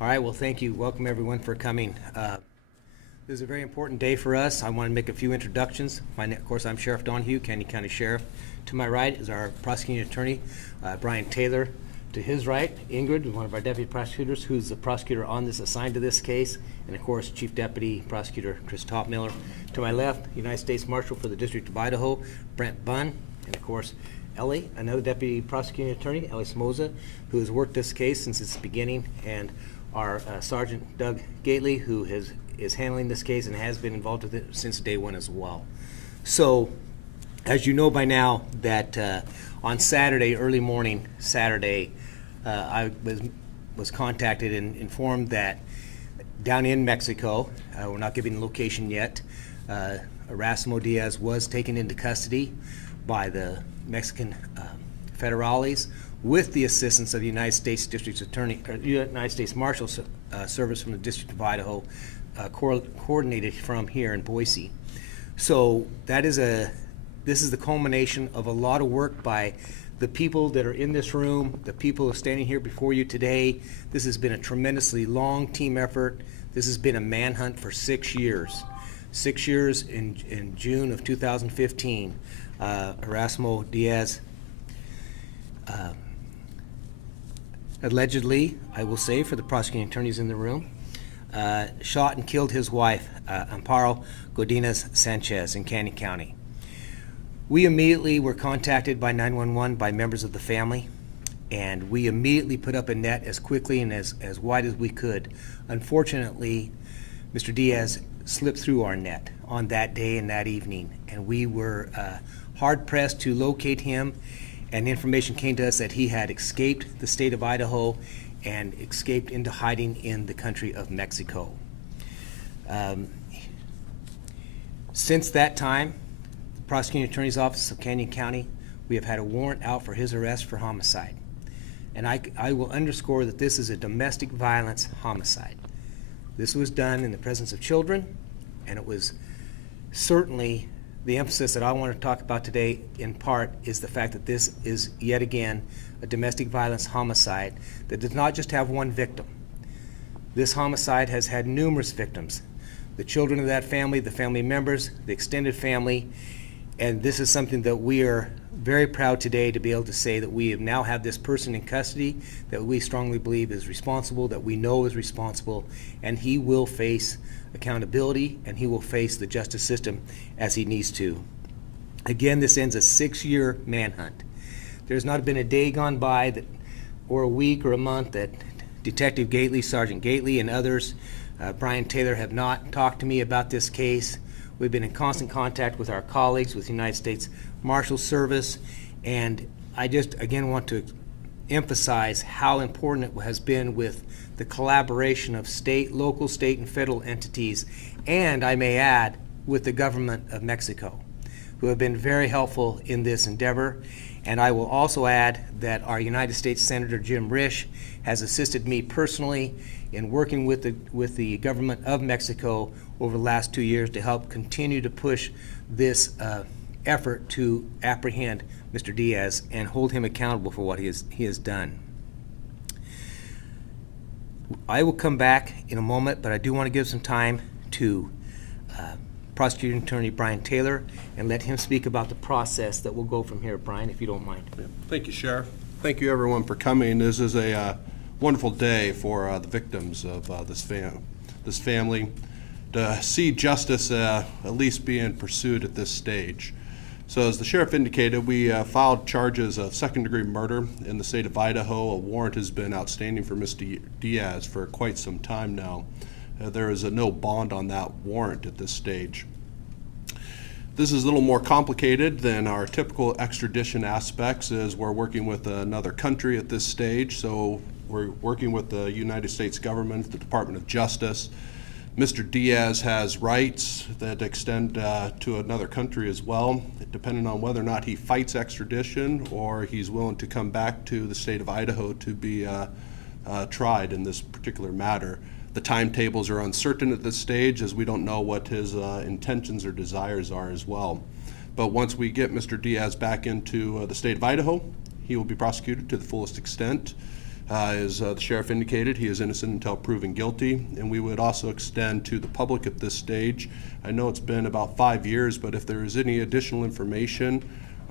All right, well, thank you. Welcome, everyone, for coming. This is a very important day for us. I want to make a few introductions. Of course, I'm Sheriff Donahue, Canyon County Sheriff. To my right is our prosecuting attorney, Bryan Talor. To his right, Ingrid, one of our deputy prosecutors, who's the prosecutor on this, assigned to this case. And of course, Chief Deputy Prosecutor Chris Topmiller. To my left, United States Marshal for the District of Idaho, Brent Bunn. And of course, Ellie, another deputy prosecuting attorney, Ellie Smoza, who has worked this case since its beginning, and our Sergeant Doug Gately, who is handling this case and has been involved with it since day one as well. So, as you know by now, that on Saturday, early morning Saturday, I was contacted and informed that down in Mexico, we're not giving the location yet, Erasmo Diaz was taken into custody by the Mexican federales with the assistance of the United States District Attorney, or United States Marshal Service from the District of Idaho, coordinated from here in Boise. So that is this is the culmination of a lot of work by the people that are in this room, the people who are standing here before you today. This has been a tremendously long team effort. This has been a manhunt for 6 years. 6 years in June of 2015. Erasmo Diaz allegedly, I will say for the prosecuting attorneys in the room, shot and killed his wife, Amparo Godinez Sanchez in Canyon County. We immediately were contacted by 911 by members of the family, and we immediately put up a net as quickly and as wide as we could. Unfortunately, Mr. Diaz slipped through our net on that day and that evening, and we were hard-pressed to locate him, and information came to us that he had escaped the state of Idaho and escaped into hiding in the country of Mexico. Since that time, the Prosecuting Attorney's Office of Canyon County, we have had a warrant out for his arrest for homicide. And I will underscore that this is a domestic violence homicide. This was done in the presence of children, and it was certainly the emphasis that I want to talk about today, in part, is the fact that this is, yet again, a domestic violence homicide that does not just have one victim. This homicide has had numerous victims. The children of that family, the family members, the extended family, and this is something that we are very proud today to be able to say that we now have this person in custody that we strongly believe is responsible, that we know is responsible, and he will face accountability and he will face the justice system as he needs to. Again, this ends a 6-year manhunt. There's not been a day gone by that, or a week or a month, that Detective Gately, Sergeant Gately, and others, Bryan Talor, have not talked to me about this case. We've been in constant contact with our colleagues with the United States Marshals Service, and I just again want to emphasize how important it has been with the collaboration of local, state, and federal entities, and I may add, with the government of Mexico, who have been very helpful in this endeavor. And I will also add that our United States Senator Jim Risch has assisted me personally in working with the government of Mexico over the last 2 years to help continue to push this effort to apprehend Mr. Diaz and hold him accountable for what he has done. I will come back in a moment, but I do want to give some time to Prosecuting Attorney Bryan Talor and let him speak about the process that will go from here. Bryan, if you don't mind. Yeah. Thank you, Sheriff. Thank you, everyone, for coming. This is a wonderful day for the victims of this family to see justice at least being pursued at this stage. So as the Sheriff indicated, we filed charges of second-degree murder in the state of Idaho. A warrant has been outstanding for Mr. Diaz for quite some time now. There is no bond on that warrant at this stage. This is a little more complicated than our typical extradition aspects, as we're working with another country at this stage. So we're working with the United States government, the Department of Justice. Mr. Diaz has rights that extend to another country as well, depending on whether or not he fights extradition or he's willing to come back to the state of Idaho to be tried in this particular matter. The timetables are uncertain at this stage, as we don't know what his intentions or desires are as well. But once we get Mr. Diaz back into the state of Idaho, he will be prosecuted to the fullest extent. As the sheriff indicated, he is innocent until proven guilty, and we would also extend to the public at this stage. I know it's been about 5 years, but if there is any additional information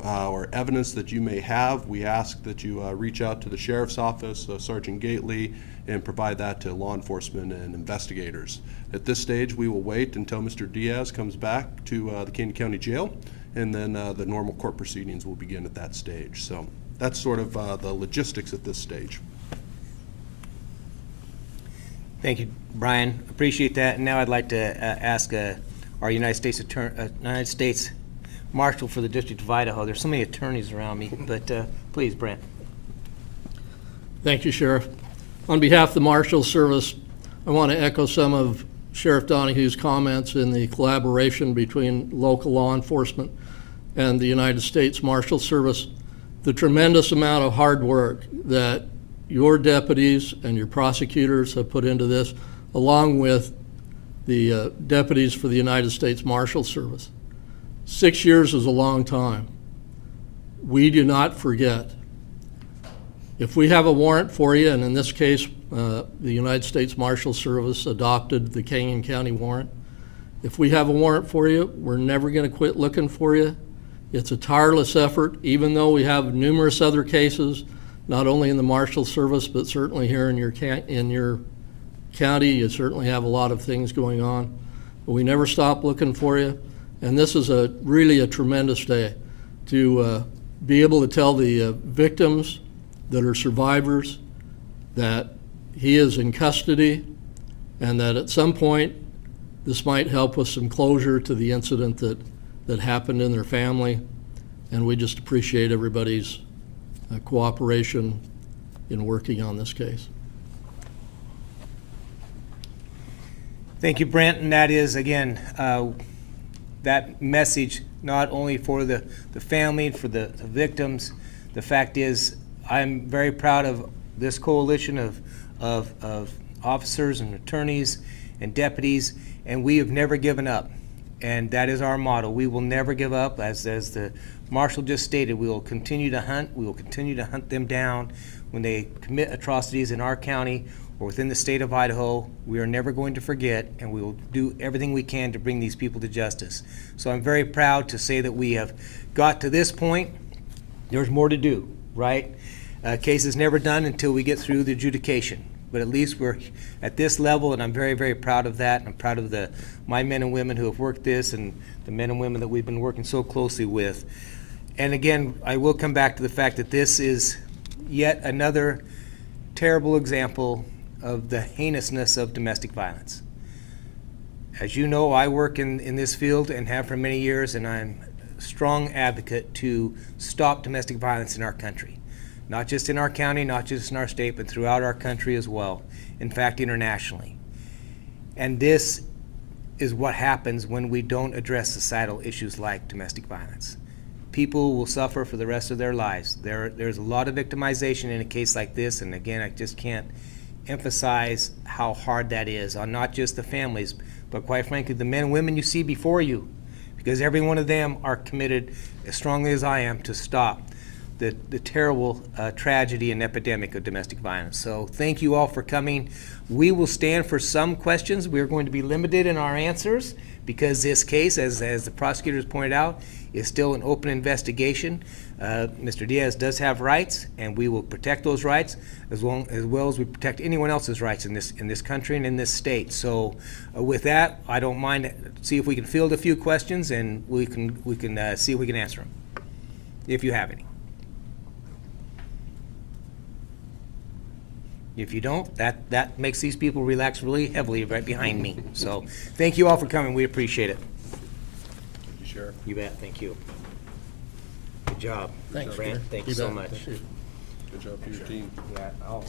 or evidence that you may have, we ask that you reach out to the sheriff's office, Sergeant Gately, and provide that to law enforcement and investigators. At this stage, we will wait until Mr. Diaz comes back to the Canyon County Jail, and then the normal court proceedings will begin at that stage. So that's sort of the logistics at this stage. Thank you, Bryan. Appreciate that. And now I'd like to ask our United States Marshal for the District of Idaho. There's so many attorneys around me, but please, Brent. Thank you, Sheriff. On behalf of the Marshal Service, I want to echo some of Sheriff Donahue's comments in the collaboration between local law enforcement and the United States Marshal Service. The tremendous amount of hard work that your deputies and your prosecutors have put into this, along with the deputies for the United States Marshal Service. 6 years is a long time. We do not forget. If we have a warrant for you, and in this case, the United States Marshal Service adopted the Canyon County warrant. If we have a warrant for you, we're never going to quit looking for you. It's a tireless effort, even though we have numerous other cases, not only in the Marshal Service, but certainly here in your county. You certainly have a lot of things going on. But we never stop looking for you. And this is really a tremendous day to be able to tell the victims that are survivors that he is in custody, and that at some point this might help with some closure to the incident that happened in their family. And we just appreciate everybody's cooperation in working on this case. Thank you, Brent. And that is, again, that message not only for the family, for the victims. The fact is, I'm very proud of this coalition of officers and attorneys and deputies, and we have never given up. And that is our motto. We will never give up. As the Marshal just stated, we will continue to hunt. We will continue to hunt them down when they commit atrocities in our county or within the state of Idaho. We are never going to forget, and we will do everything we can to bring these people to justice. So I'm very proud to say that we have got to this point. There's more to do, right? Case is never done until we get through the adjudication. But at least we're at this level, and I'm very, very proud of that. I'm proud of my men and women who have worked this, and the men and women that we've been working so closely with. And again, I will come back to the fact that this is yet another terrible example of the heinousness of domestic violence. As you know, I work in this field and have for many years, and I'm a strong advocate to stop domestic violence in our country. Not just in our county, not just in our state, but throughout our country as well. In fact, internationally. And this is what happens when we don't address societal issues like domestic violence. People will suffer for the rest of their lives. There's a lot of victimization in a case like this, and again, I just can't emphasize how hard that is on not just the families, but quite frankly, the men and women you see before you, because every one of them are committed as strongly as I am to stop the terrible tragedy and epidemic of domestic violence. So thank you all for coming. We will stand for some questions. We're going to be limited in our answers because this case, as the prosecutors pointed out, is still an open investigation. Mr. Diaz does have rights, and we will protect those rights as well as we protect anyone else's rights in this country and in this state. So with that, I don't mind see if we can field a few questions, and we can see if we can answer them, if you have any. If you don't, that makes these people relax really heavily right behind me. So thank you all for coming. We appreciate it. Thank you, Sheriff. You bet. Thank you. Good job. Thanks, Brent. Kieran. Thank you You so bet. much. Thank you. Good job for your team. Yeah, I'll